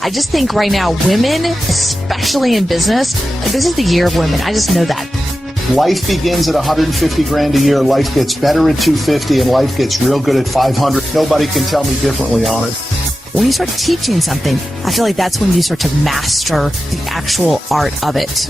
I just think right now, women, especially in business, this is the year of women. I just know that. Life begins at 150 grand a year. Life gets better at 250 and life gets real good at 500. Nobody can tell me differently on it. When you start teaching something, I feel like that's when you start to master the actual art of it.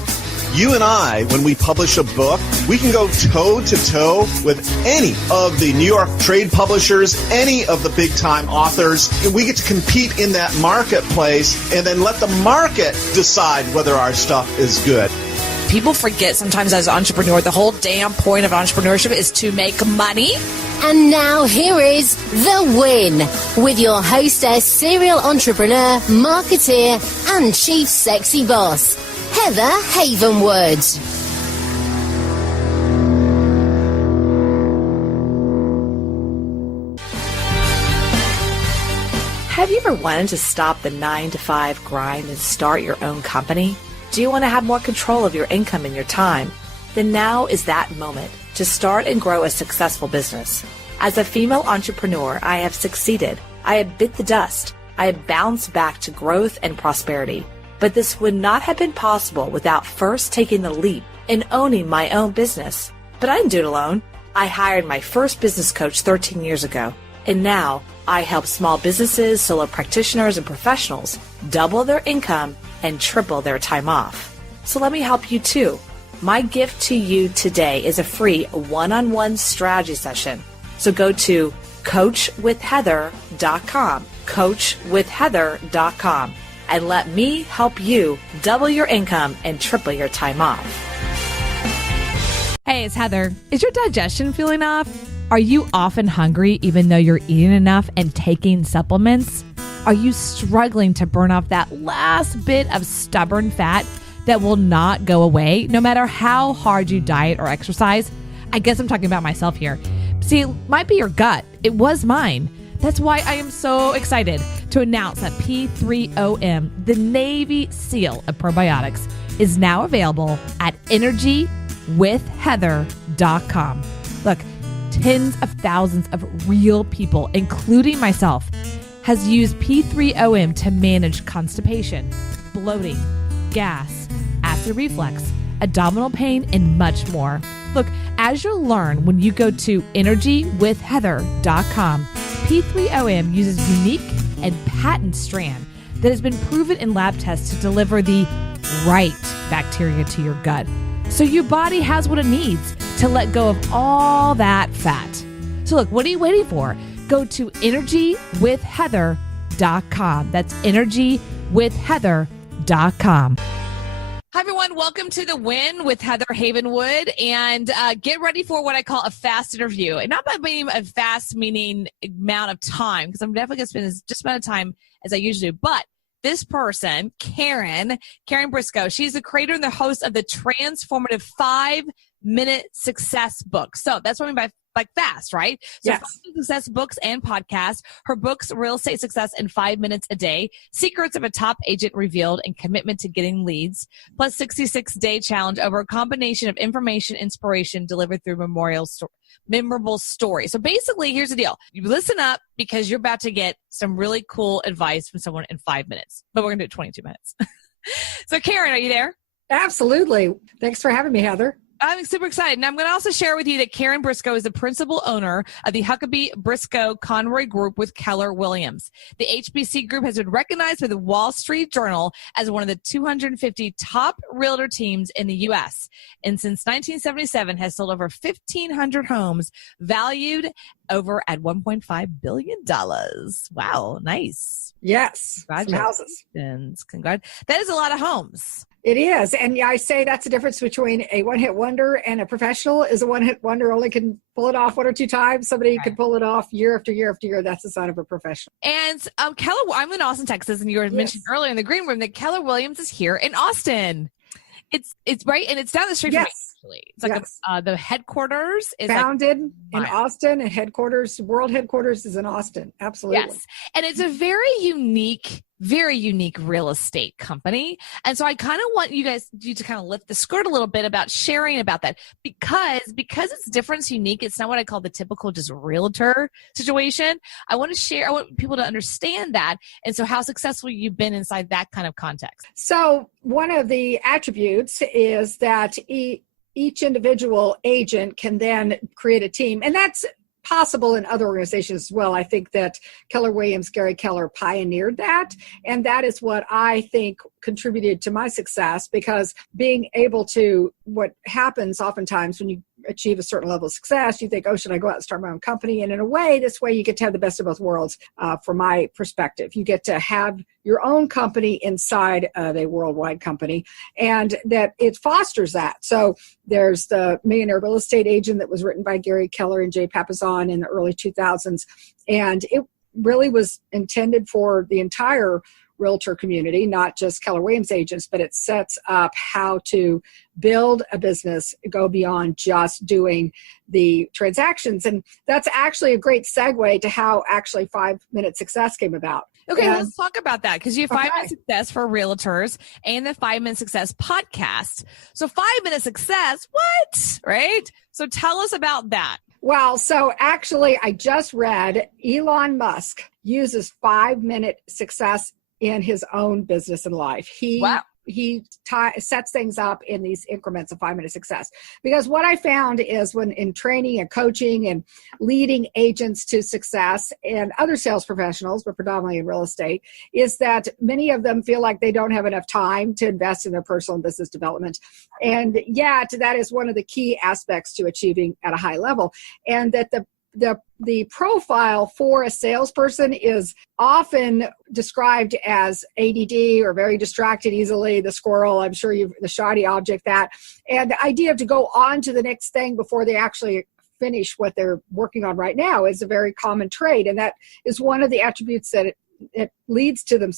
You and I, when we publish a book, we can go toe-to-toe with any of the New York trade publishers, any of the big-time authors. We get to compete in that marketplace and then let the market decide whether our stuff is good. People forget sometimes as an entrepreneur, the whole damn point of entrepreneurship is to make money. And now here is The Win with your hostess, serial entrepreneur, marketeer, and chief sexy boss, Heather Havenwood. Have you ever wanted to stop the 9-to-5 grind and start your own company? Do you want to have more control of your income and your time? Then now is that moment to start and grow a successful business. As a female entrepreneur, I have succeeded. I have bit the dust. I have bounced back to growth and prosperity. But this would not have been possible without first taking the leap and owning my own business. But I didn't do it alone. I hired my first business coach 13 years ago. And now I help small businesses, solo practitioners, and professionals double their income and triple their time off. So let me help you too. My gift to you today is a free one-on-one strategy session. So go to coachwithheather.com, coachwithheather.com, and let me help you double your income and triple your time off. Hey, it's Heather. Is your digestion feeling off? Are you often hungry even though you're eating enough and taking supplements? Are you struggling to burn off that last bit of stubborn fat that will not go away no matter how hard you diet or exercise? I guess I'm talking about myself here. See, it might be your gut. It was mine. That's why I am so excited to announce that P3OM, the Navy SEAL of probiotics, is now available at energywithheather.com. Look, tens of thousands of real people, including myself, has used P3OM to manage constipation, bloating, gas, acid reflux, abdominal pain, and much more. Look, as you'll learn when you go to energywithheather.com, P3OM uses unique and patent strand that has been proven in lab tests to deliver the right bacteria to your gut. So your body has what it needs to let go of all that fat. So look, what are you waiting for? Go to energywithheather.com. That's energywithheather.com. Hi, everyone. Welcome to The Win with Heather Havenwood. And get ready for what I call a fast interview. And not by being a fast, meaning amount of time, because I'm definitely going to spend just amount of time as I usually do. But this person, Karen Briscoe, she's the creator and the host of the transformative 5-minute success book. So that's what I mean by like fast, right? So yes. 5 success books and podcasts. Her books, Real Estate Success in 5 Minutes a Day, Secrets of a Top Agent Revealed, and Commitment to Getting Leads, plus 66-day challenge over a combination of information, inspiration delivered through memorable stories. So basically, here's the deal. You listen up because you're about to get some really cool advice from someone in 5 minutes, but we're going to do it 22 minutes. So Karen, are you there? Absolutely. Thanks for having me, Heather. I'm super excited. And I'm going to also share with you that Karen Briscoe is the principal owner of the Huckabee Briscoe Conroy Group with Keller Williams. The HBC Group has been recognized by the Wall Street Journal as one of the 250 top realtor teams in the U.S. And since 1977 has sold over 1,500 homes valued over at $1.5 billion. Wow. Nice. Yes. Some houses. Congrats. That is a lot of homes. It is. And I say that's the difference between a one-hit wonder and a professional. Is a one-hit wonder only can pull it off 1 or 2 times. Somebody can pull it off year after year after year. That's the sign of a professional. And Keller, I'm in Austin, Texas, and you were mentioned earlier in the green room that Keller Williams is here in Austin. It's right, and it's down the street from me. actually. It's like the headquarters is founded in Austin, and world headquarters is in Austin. Absolutely. Yes. And it's a very unique real estate company. And so I kind of want you to kind of lift the skirt a little bit about sharing about that because it's different, it's unique. It's not what I call the typical just realtor situation. I want people to understand that. And so how successful you've been inside that kind of context. So one of the attributes is that each individual agent can then create a team. And that's possible in other organizations as well. I think that Keller Williams, Gary Keller pioneered that. And that is what I think contributed to my success, because being able to, what happens oftentimes when you achieve a certain level of success, you think, oh, should I go out and start my own company? And in a way, this way you get to have the best of both worlds from my perspective. You get to have your own company inside of a worldwide company, and that it fosters that. So there's the Millionaire Real Estate Agent that was written by Gary Keller and Jay Papasan in the early 2000s. And it really was intended for the entire realtor community, not just Keller Williams agents, but it sets up how to build a business, go beyond just doing the transactions. And that's actually a great segue to how actually 5-Minute Success came about. Okay, let's talk about that, because you have 5-Minute Success for realtors and the 5-Minute Success podcast. So 5-Minute Success, what? Right? So tell us about that. Well, so actually I just read Elon Musk uses 5-Minute Success in his own business and life. He sets things up in these increments of 5-minute success. Because what I found is when in training and coaching and leading agents to success and other sales professionals, but predominantly in real estate, is that many of them feel like they don't have enough time to invest in their personal and business development. And yet that is one of the key aspects to achieving at a high level. And that the profile for a salesperson is often described as ADD or very distracted easily, the squirrel, I'm sure the shiny object, that. And the idea of to go on to the next thing before they actually finish what they're working on right now is a very common trait. And that is one of the attributes that it leads to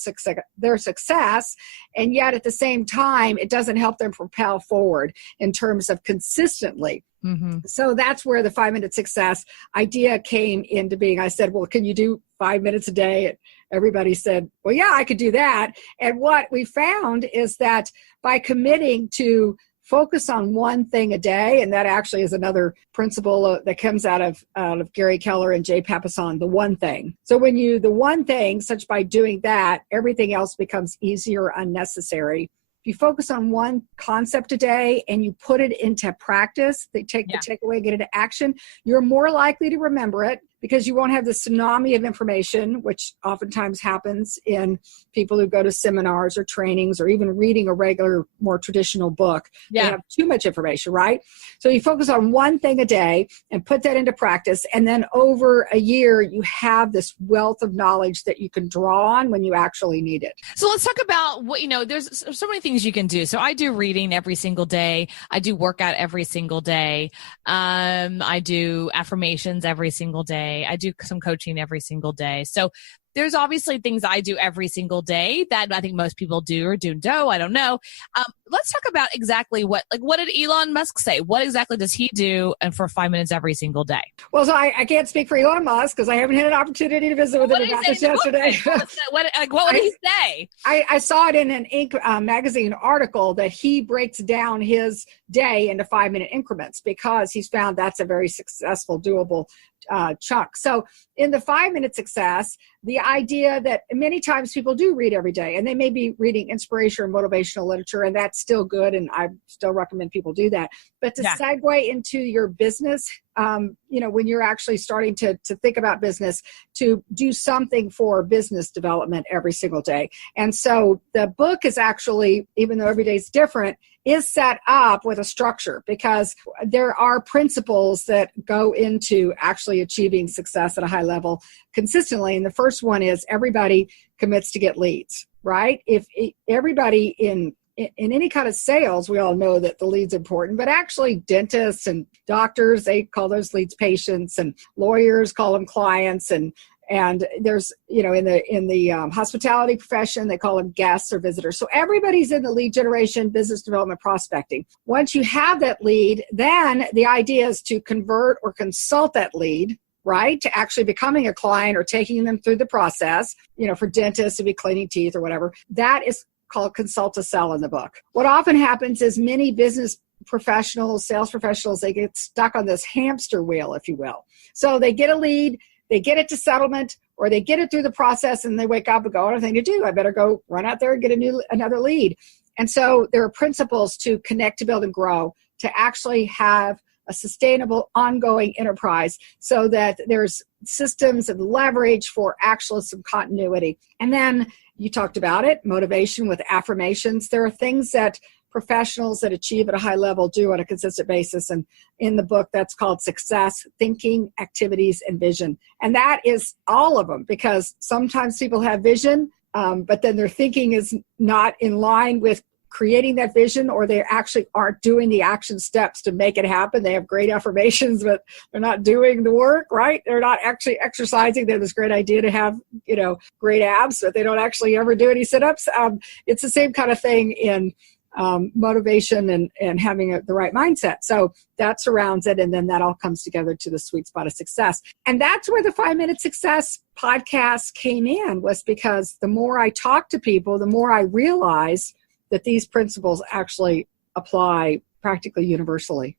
their success, and yet at the same time, it doesn't help them propel forward in terms of consistently. Mm-hmm. So that's where the 5-minute success idea came into being. I said, well, can you do 5 minutes a day? And everybody said, well, yeah, I could do that. And what we found is that by committing to focus on one thing a day, and that actually is another principle that comes out of Gary Keller and Jay Papasan, the one thing. So when the one thing, such by doing that, everything else becomes easier, unnecessary. If you focus on one concept a day and you put it into practice, the takeaway, get into action, you're more likely to remember it, because you won't have the tsunami of information, which oftentimes happens in people who go to seminars or trainings or even reading a regular, more traditional book. Yeah. They have too much information, right? So you focus on one thing a day and put that into practice. And then over a year, you have this wealth of knowledge that you can draw on when you actually need it. So let's talk about there's so many things you can do. So I do reading every single day. I do workout every single day. I do affirmations every single day. I do some coaching every single day. So there's obviously things I do every single day that I think most people do or don't. I don't know. Let's talk about exactly what did Elon Musk say? What exactly does he do and for 5 minutes every single day? Well, so I can't speak for Elon Musk because I haven't had an opportunity to visit with him about this yesterday. What would he say? I saw it in an Inc. Magazine article that he breaks down his day into 5-minute increments because he's found that's a very successful, doable chunk. So in the 5-minute success, the idea that many times people do read every day, and they may be reading inspiration or motivational literature, and that's still good, and I still recommend people do that. But to segue into your business, when you're actually starting to think about business, to do something for business development every single day. And so the book is actually, even though every day is different, is set up with a structure because there are principles that go into actually achieving success at a high level consistently. And the first one is everybody commits to get leads, right? If everybody in any kind of sales, we all know that the lead's important, but actually dentists and doctors, they call those leads patients, and lawyers call them clients, and And there's, in the hospitality profession, they call them guests or visitors. So everybody's in the lead generation, business development, prospecting. Once you have that lead, then the idea is to convert or consult that lead, right, to actually becoming a client or taking them through the process, for dentists to be cleaning teeth or whatever. That is called consult to sell in the book. What often happens is many business professionals, sales professionals, they get stuck on this hamster wheel, if you will. So they get a lead, they get it to settlement, or they get it through the process and they wake up and go, I don't have anything to do. I better go run out there and get another lead. And so there are principles to connect, to build, and grow, to actually have a sustainable, ongoing enterprise so that there's systems and leverage for actual some continuity. And then you talked about it, motivation with affirmations. There are things that professionals that achieve at a high level do on a consistent basis. And in the book, that's called Success, Thinking, Activities, and Vision. And that is all of them, because sometimes people have vision, but then their thinking is not in line with creating that vision, or they actually aren't doing the action steps to make it happen. They have great affirmations, but they're not doing the work, right? They're not actually exercising. They have this great idea to have, great abs, but they don't actually ever do any sit-ups. It's the same kind of thing in motivation and having the right mindset. So that surrounds it. And then that all comes together to the sweet spot of success. And that's where the 5-Minute Success podcast came in, was because the more I talk to people, the more I realize that these principles actually apply practically universally.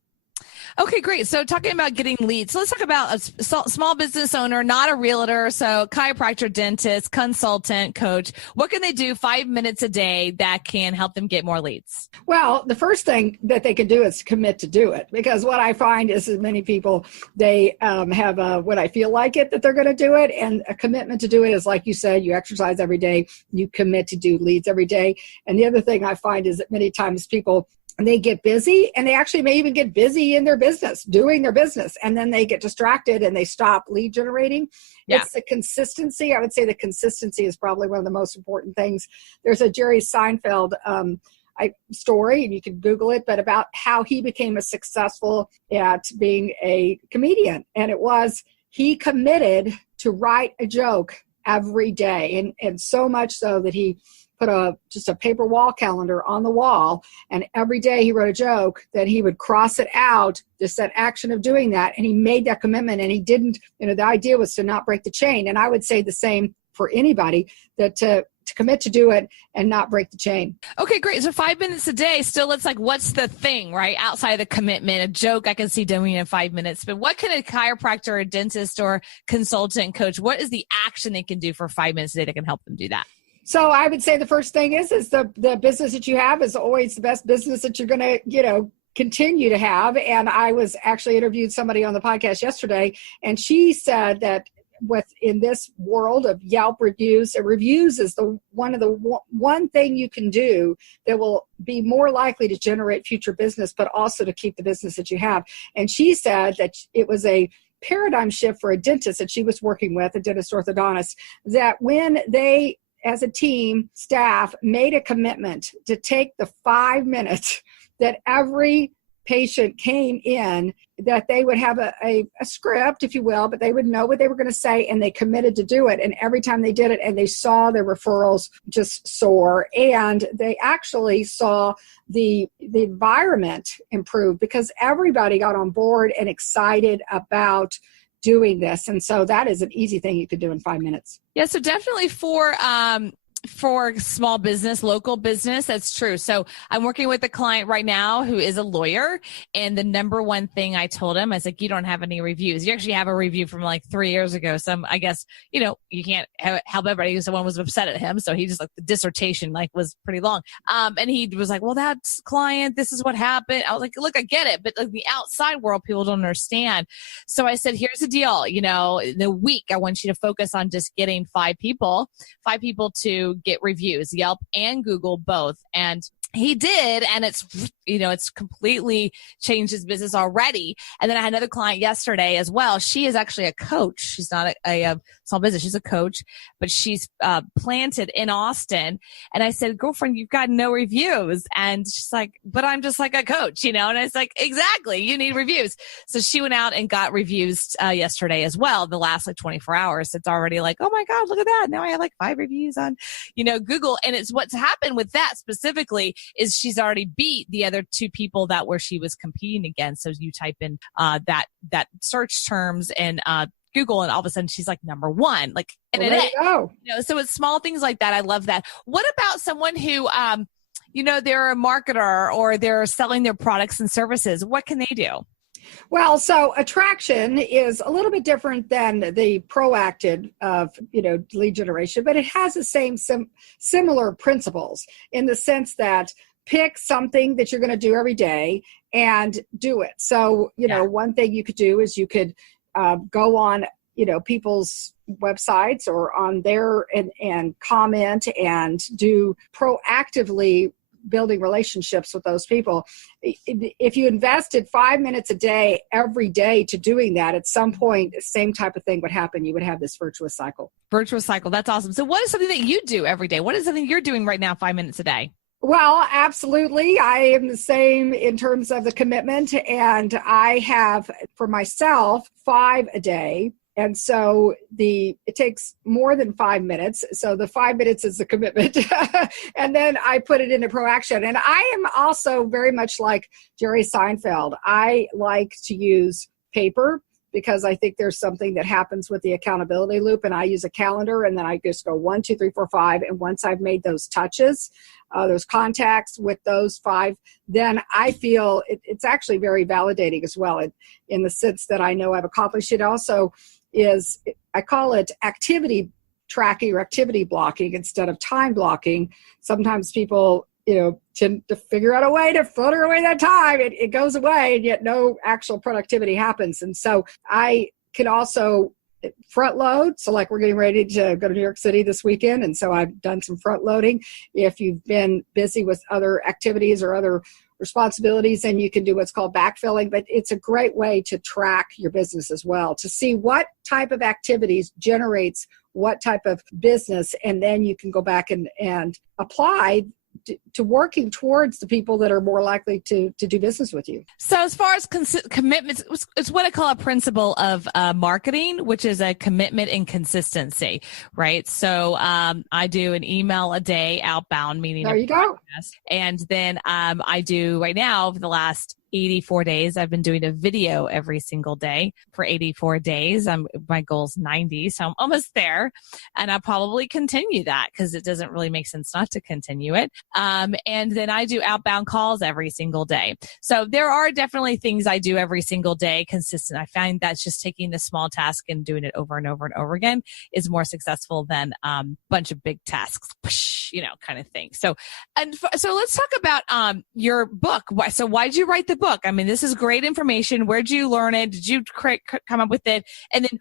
Okay, great. So talking about getting leads, so let's talk about a small business owner, not a realtor. So chiropractor, dentist, consultant, coach. What can they do 5 minutes a day that can help them get more leads? Well, the first thing that they can do is commit to do it. Because what I find is that many people, they have a when I feel like it, that they're going to do it. And a commitment to do it is, like you said, you exercise every day, you commit to do leads every day. And the other thing I find is that many times people, they get busy, and they actually may even get busy in their business, doing their business, and then they get distracted and they stop lead generating. Yeah. It's the consistency. I would say the consistency is probably one of the most important things. There's a Jerry Seinfeld story, and you can Google it, but about how he became a successful at being a comedian. And it was, he committed to write a joke every day. And so much so that he put just a paper wall calendar on the wall, and every day he wrote a joke that he would cross it out, just that action of doing that. And he made that commitment, and he didn't, the idea was to not break the chain. And I would say the same for anybody, that to commit to do it and not break the chain. Okay, great. So 5 minutes a day, still, it's like, what's the thing, right? Outside of the commitment, a joke I can see doing in 5 minutes, but what can a chiropractor, a dentist, or consultant, coach, what is the action they can do for 5 minutes a day that can help them do that? So I would say the first thing is the business that you have is always the best business that you're going to, continue to have. And I was actually interviewed somebody on the podcast yesterday, and she said that in this world of Yelp reviews, reviews is one thing you can do that will be more likely to generate future business, but also to keep the business that you have. And she said that it was a paradigm shift for a dentist that she was working with, a dentist orthodontist, that when they, as a team, staff, made a commitment to take the 5 minutes that every patient came in, that they would have a script, if you will, but they would know what they were going to say, and they committed to do it. And every time they did it, and they saw their referrals just soar, and they actually saw the environment improve, because everybody got on board and excited about doing this. And so that is an easy thing you could do in 5 minutes. Yeah, so definitely for small business, local business, that's true. So I'm working with a client right now who is a lawyer, and the number one thing I told him, I was like, you don't have any reviews. You actually have a review from like 3 years ago. So I guess, you can't help everybody. Someone was upset at him. So he just, the dissertation was pretty long. And he was like, well, that's client, this is what happened. I was like, look, I get it, but the outside world, people don't understand. So I said, here's the deal. In the week, I want you to focus on just getting 5 people to get reviews, Yelp and Google both. And he did, and it's completely changed his business already. And then I had another client yesterday as well. She is actually a coach. She's not a small business. She's a coach, but she's planted in Austin. And I said, girlfriend, you've got no reviews. And she's like, but I'm just like a coach, And I was like, exactly, you need reviews. So she went out and got reviews yesterday as well. The last 24 hours, it's already like, oh my God, look at that. Now I have 5 reviews on, Google. And it's what's happened with that specifically is she's already beat the other 2 people where she was competing against. So you type in that search terms and Google, and all of a sudden she's number 1. So it's small things like that. I love that. What about someone who, they're a marketer or they're selling their products and services? What can they do? Well, so attraction is a little bit different than the proactive of, lead generation, but it has the same similar principles in the sense that pick something that you're going to do every day and do it. So, one thing you could do is you could go on, people's websites or on there and comment and do proactively building relationships with those people. If you invested 5 minutes a day, every day to doing that, at some point, the same type of thing would happen. You would have this virtuous cycle. Virtuous cycle. That's awesome. So what is something that you do every day? What is something you're doing right now, 5 minutes a day? Well, absolutely. I am the same in terms of the commitment, and I have for myself 5 a day. And so it takes more than 5 minutes. So the 5 minutes is the commitment. And then I put it into proaction. And I am also very much like Jerry Seinfeld. I like to use paper because I think there's something that happens with the accountability loop. And I use a calendar, and then I just go 1, 2, 3, 4, 5. And once I've made those touches, those contacts with those 5, then I feel it's actually very validating as well in the sense that I know I've accomplished it. Also I call it activity tracking or activity blocking instead of time blocking. Sometimes people, tend to figure out a way to flutter away that time. It goes away, and yet no actual productivity happens. And so I can also front load. So we're getting ready to go to New York City this weekend. And so I've done some front loading. If you've been busy with other activities or other responsibilities, then you can do what's called backfilling. But it's a great way to track your business as well, to see what type of activities generates what type of business. And then you can go back and apply to working towards the people that are more likely to do business with you. So as far as commitments, it's what I call a principle of marketing, which is a commitment and consistency, right? So I do an email a day outbound, meaning there you go. And then I do right now for the last 84 days. I've been doing a video every single day for 84 days. My goal is 90, so I'm almost there. And I'll probably continue that because it doesn't really make sense not to continue it. And then I do outbound calls every single day. So there are definitely things I do every single day consistent. I find that's just taking the small task and doing it over and over and over again is more successful than a bunch of big tasks, kind of thing. So let's talk about your book. So why did you write the book? I mean, this is great information. Where'd you learn it? Did you come up with it? And then,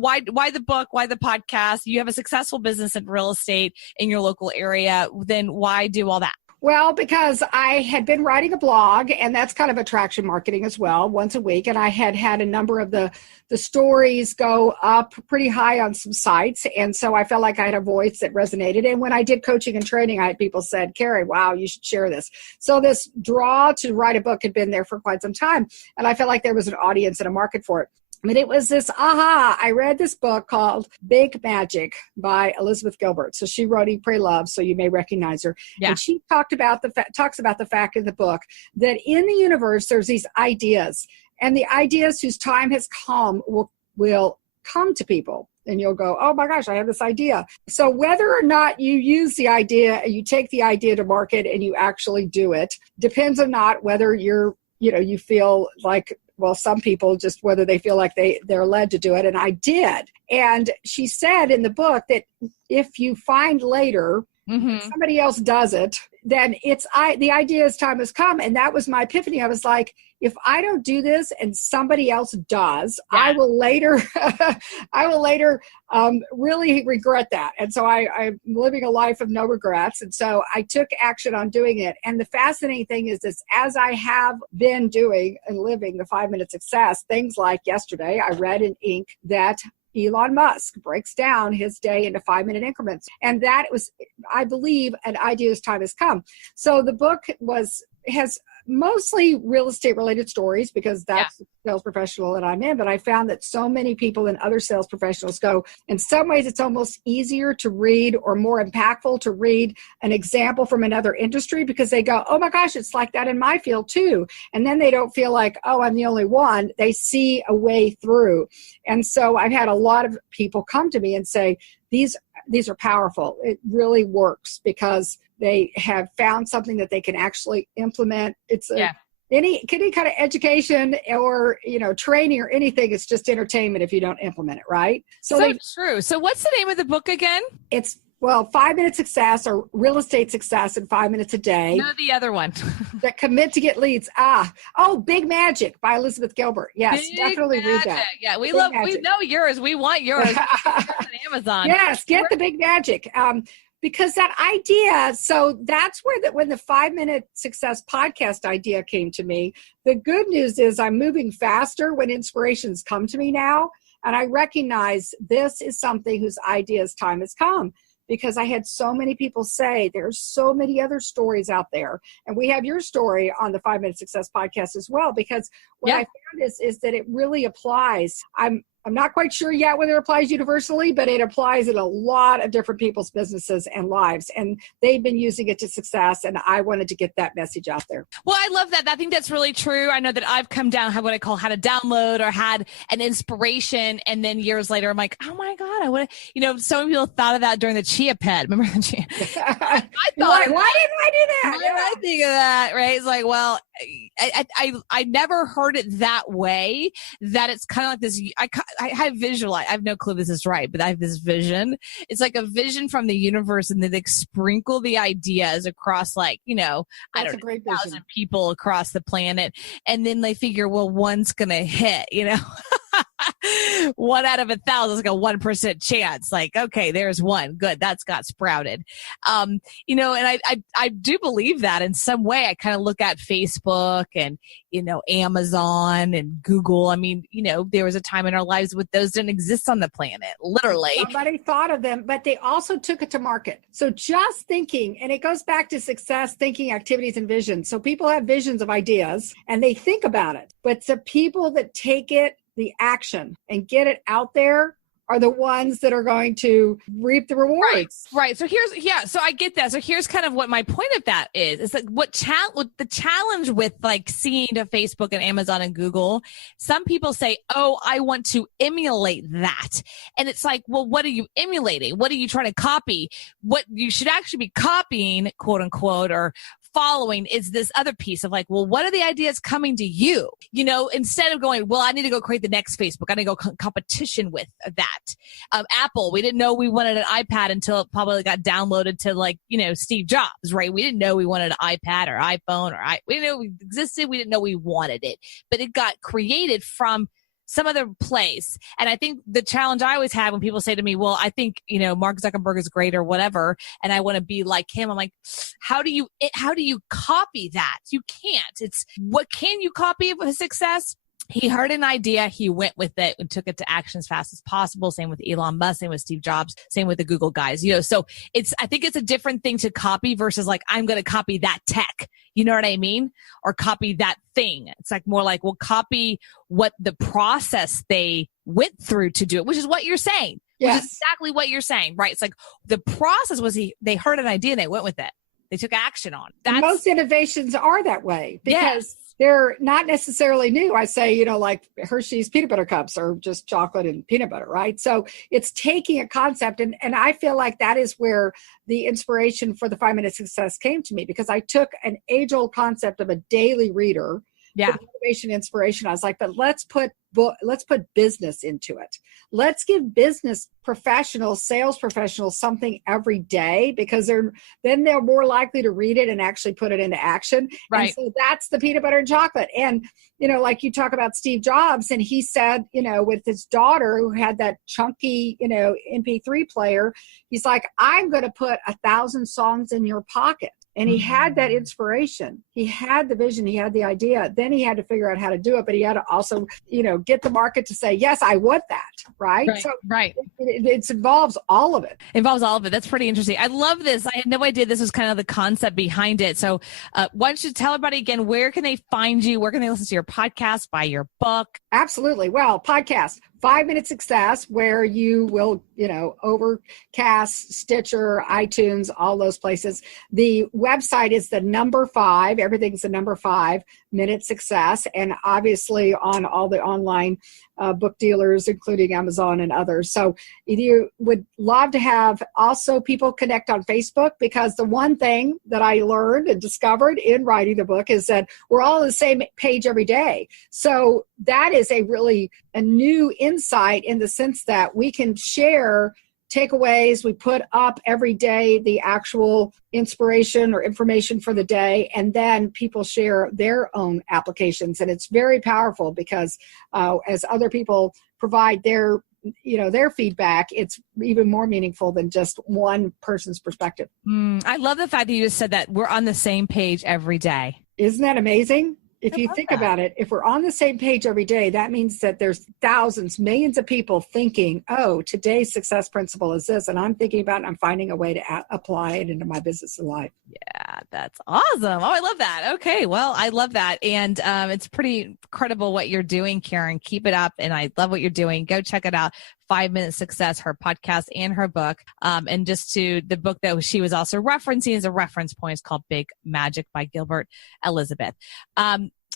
why the book? Why the podcast? You have a successful business in real estate in your local area. Then why do all that? Well, because I had been writing a blog, and that's kind of attraction marketing as well, once a week. And I had a number of the stories go up pretty high on some sites. And so I felt like I had a voice that resonated. And when I did coaching and training, I had people said, Carrie, wow, you should share this. So this draw to write a book had been there for quite some time. And I felt like there was an audience and a market for it. But it was this I read this book called Big Magic by Elizabeth Gilbert. So she wrote Eat, Pray, Love, so you may recognize her. Yeah. And she talks about the fact in the book that in the universe there's these ideas, and the ideas whose time has come will come to people. And you'll go, oh my gosh, I have this idea. So whether or not you use the idea, you take the idea to market and you actually do it, depends on not whether you feel like, well, some people just whether they feel like they're led to do it. And I did. And she said in the book that if you find later somebody else does it, then the idea's time has come. And that was my epiphany. I was like, if I don't do this and somebody else does, I will later, really regret that. And so I'm living a life of no regrets. And so I took action on doing it. And the fascinating thing is this, as I have been doing and living the 5-minute success, things like yesterday, I read in Inc. that Elon Musk breaks down his day into 5-minute increments. And that was, I believe, an idea's time has come. So the book has mostly real estate related stories because that's the sales professional that I'm in. But I found that so many people and other sales professionals go, in some ways, it's almost easier to read or more impactful to read an example from another industry because they go, oh my gosh, it's like that in my field too. And then they don't feel like, oh, I'm the only one. They see a way through. And so I've had a lot of people come to me and say, these are powerful. It really works because they have found something that they can actually implement. It's any kind of education or, training or anything. It's just entertainment if you don't implement it, right? So true. So what's the name of the book again? It's 5-minute success or real estate success in 5 minutes a day. No, the other one. That commit to get leads. Big Magic by Elizabeth Gilbert. Yes, definitely read that. Yeah, we know yours. We want yours. On Amazon. Yes, get the Big Magic. Because that idea, so that's where when the 5-minute success podcast idea came to me. The good news is I'm moving faster when inspirations come to me now. And I recognize this is something whose idea's time has come. Because I had so many people say there's so many other stories out there. And we have your story on the 5-minute success podcast as well. Because what I found is that it really applies. I'm not quite sure yet whether it applies universally, but it applies in a lot of different people's businesses and lives. And they've been using it to success. And I wanted to get that message out there. Well, I love that. I think that's really true. I know that I've come down, what I call how to download or had an inspiration. And then years later, I'm like, oh my God, I would have, some people thought of that during the Chia Pet. Remember the Chia? I thought, why didn't I do that? Why did I think of that? Right. It's like, well, I never heard it that way, that it's kind of like this. I have visualize. I have no clue if this is right, but I have this vision. It's like a vision from the universe, and then they sprinkle the ideas across, like, I don't know, 1,000 people across the planet, and then they figure, well, one's gonna hit, 1 out of 1,000 is like a 1% chance. Like, okay, there's one. Good. That's got sprouted. And I do believe that in some way. I kind of look at Facebook and, Amazon and Google. I mean, there was a time in our lives with those didn't exist on the planet, literally. Somebody thought of them, but they also took it to market. So just thinking, and it goes back to success, thinking, activities, and visions. So people have visions of ideas and they think about it, but the people that take it, the action and get it out there are the ones that are going to reap the rewards. Right. So so I get that. So here's kind of what my point of that is. It's like what the challenge with like seeing to Facebook and Amazon and Google, some people say, oh, I want to emulate that. And it's like, well, what are you emulating? What are you trying to copy? What you should actually be copying, quote unquote, or following is this other piece of like, well, what are the ideas coming to you? Instead of going, well, I need to go create the next Facebook. I need to go competition with that. Apple, we didn't know we wanted an iPad until it probably got downloaded to Steve Jobs, right? We didn't know we wanted an iPad or iPhone we didn't know it existed. We didn't know we wanted it, but it got created from some other place. And I think the challenge I always have when people say to me, well, I think, Mark Zuckerberg is great or whatever, and I want to be like him. I'm like, how do you copy that? You can't. It's what can you copy of his success? He heard an idea, he went with it and took it to action as fast as possible. Same with Elon Musk, same with Steve Jobs, same with the Google guys. So I think it's a different thing to copy versus like, I'm going to copy that tech. You know what I mean? Or copy that thing. It's like more like, well, copy what the process they went through to do it, which is what you're saying. Yes. Which is exactly what you're saying, right? It's like the process was they heard an idea and they went with it. They took action on it. Most innovations are that way because they're not necessarily new. I say, like Hershey's peanut butter cups are just chocolate and peanut butter, right? So it's taking a concept. And I feel like that is where the inspiration for the 5-minute success came to me, because I took an age-old concept of a daily reader, motivation, inspiration. I was like, but let's put business into it. Let's give business professionals, sales professionals, something every day, because they're more likely to read it and actually put it into action. Right. And so that's the peanut butter and chocolate. And, like you talk about Steve Jobs, and he said, with his daughter who had that chunky, MP3 player, he's like, I'm going to put 1,000 songs in your pocket. And he had that inspiration. He had the vision. He had the idea. Then he had to figure out how to do it. But he had to also, get the market to say, yes, I want that. Right. So it involves all of it. That's pretty interesting. I love this. I had no idea this was kind of the concept behind it. So why don't you tell everybody again, where can they find you? Where can they listen to your podcast, buy your book? Absolutely. Well, podcast, 5 Minute Success, where you will, Overcast, Stitcher, iTunes, all those places. The website is the number 5. Everything's the number 5 Minute Success. And obviously on all the online book dealers, including Amazon and others. So you would love to have also people connect on Facebook, because the one thing that I learned and discovered in writing the book is that we're all on the same page every day. So that is a new insight, in the sense that we can share takeaways. We put up every day the actual inspiration or information for the day, and then people share their own applications. And it's very powerful, because as other people provide their feedback, it's even more meaningful than just one person's perspective. I love the fact that you just said that we're on the same page every day. Isn't that amazing? If you think about it, if we're on the same page every day, that means that there's thousands, millions of people thinking, oh, today's success principle is this, and I'm thinking about it, and I'm finding a way to apply it into my business and life. Yeah, that's awesome. Oh, I love that. Okay, well, I love that. And it's pretty incredible what you're doing, Karen. Keep it up. And I love what you're doing. Go check it out. 5 Minute Success, her podcast and her book. And just to the book that she was also referencing as a reference point is called Big Magic by Gilbert Elizabeth.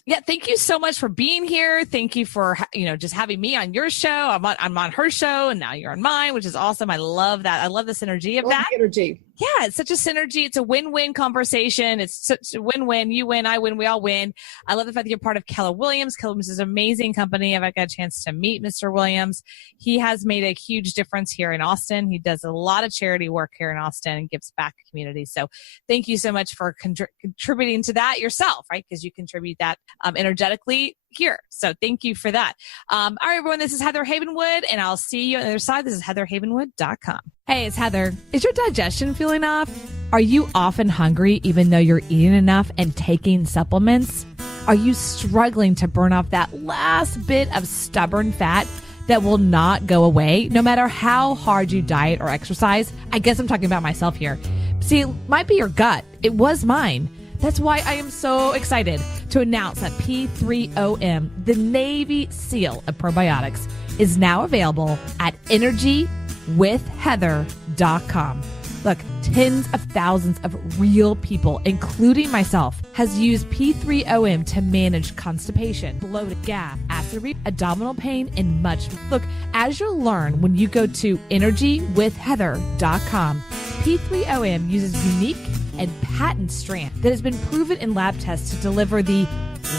Yeah, thank you so much for being here. Thank you for, just having me on your show. I'm on her show, and now you're on mine, which is awesome. I love that. I love the synergy of that. Energy. Yeah, it's such a synergy. It's a win-win conversation. It's such a win-win. You win, I win, we all win. I love the fact that you're part of Keller Williams. Keller Williams is an amazing company. I've got a chance to meet Mr. Williams. He has made a huge difference here in Austin. He does a lot of charity work here in Austin and gives back to community. So thank you so much for contributing to that yourself, right? Because you contribute that energetically here. So thank you for that. All right, everyone, this is Heather Havenwood, and I'll see you on the other side. This is heatherhavenwood.com. Hey, it's Heather. Is your digestion feeling off? Are you often hungry even though you're eating enough and taking supplements? Are you struggling to burn off that last bit of stubborn fat that will not go away no matter how hard you diet or exercise? I guess I'm talking about myself here. See, it might be your gut. It was mine. That's why I am so excited to announce that P3OM, the Navy SEAL of probiotics, is now available at energywithheather.com. Look, tens of thousands of real people, including myself, has used P3OM to manage constipation, bloated, gas, acid reflux, abdominal pain, and much. Look, as you'll learn when you go to energywithheather.com, P3OM uses unique and patent strand that has been proven in lab tests to deliver the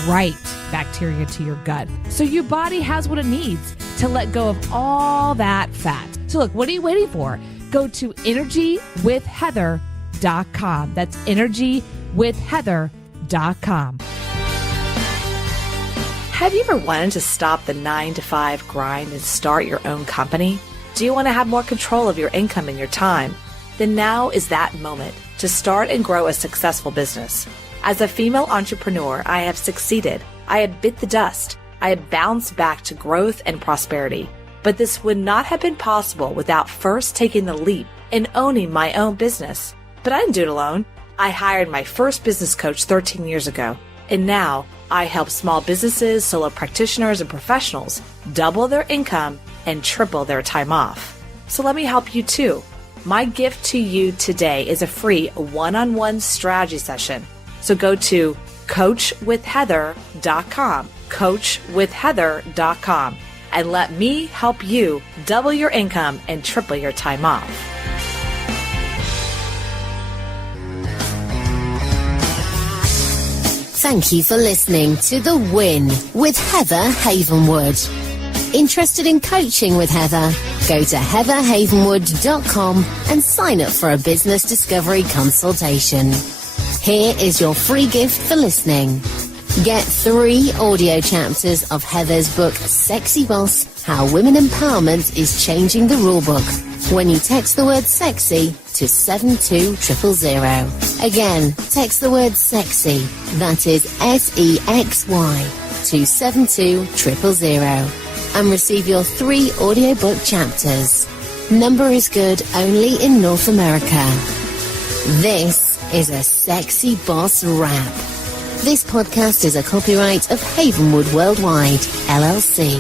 right bacteria to your gut, so your body has what it needs to let go of all that fat. So look, what are you waiting for? Go to energywithheather.com. That's energywithheather.com. Have you ever wanted to stop the 9-to-5 grind and start your own company? Do you want to have more control of your income and your time? Then now is that moment to start and grow a successful business. As a female entrepreneur, I have succeeded. I have bit the dust. I have bounced back to growth and prosperity. But this would not have been possible without first taking the leap and owning my own business. But I didn't do it alone. I hired my first business coach 13 years ago. And now I help small businesses, solo practitioners, and professionals double their income and triple their time off. So let me help you too. My gift to you today is a free one-on-one strategy session. So go to coachwithheather.com, coachwithheather.com, and let me help you double your income and triple your time off. Thank you for listening to The Win with Heather Havenwood. Interested in coaching with Heather? Go to heatherhavenwood.com and sign up for a business discovery consultation. Here is your free gift for listening. Get 3 audio chapters of Heather's book, Sexy Boss, How Women Empowerment is Changing the Rulebook, when you text the word sexy to 72000. Again, text the word sexy, that is SEXY, to 72000, and receive your 3 audiobook chapters. Number is good only in North America. This is a Sexy Boss Wrap. This podcast is a copyright of Havenwood Worldwide, LLC.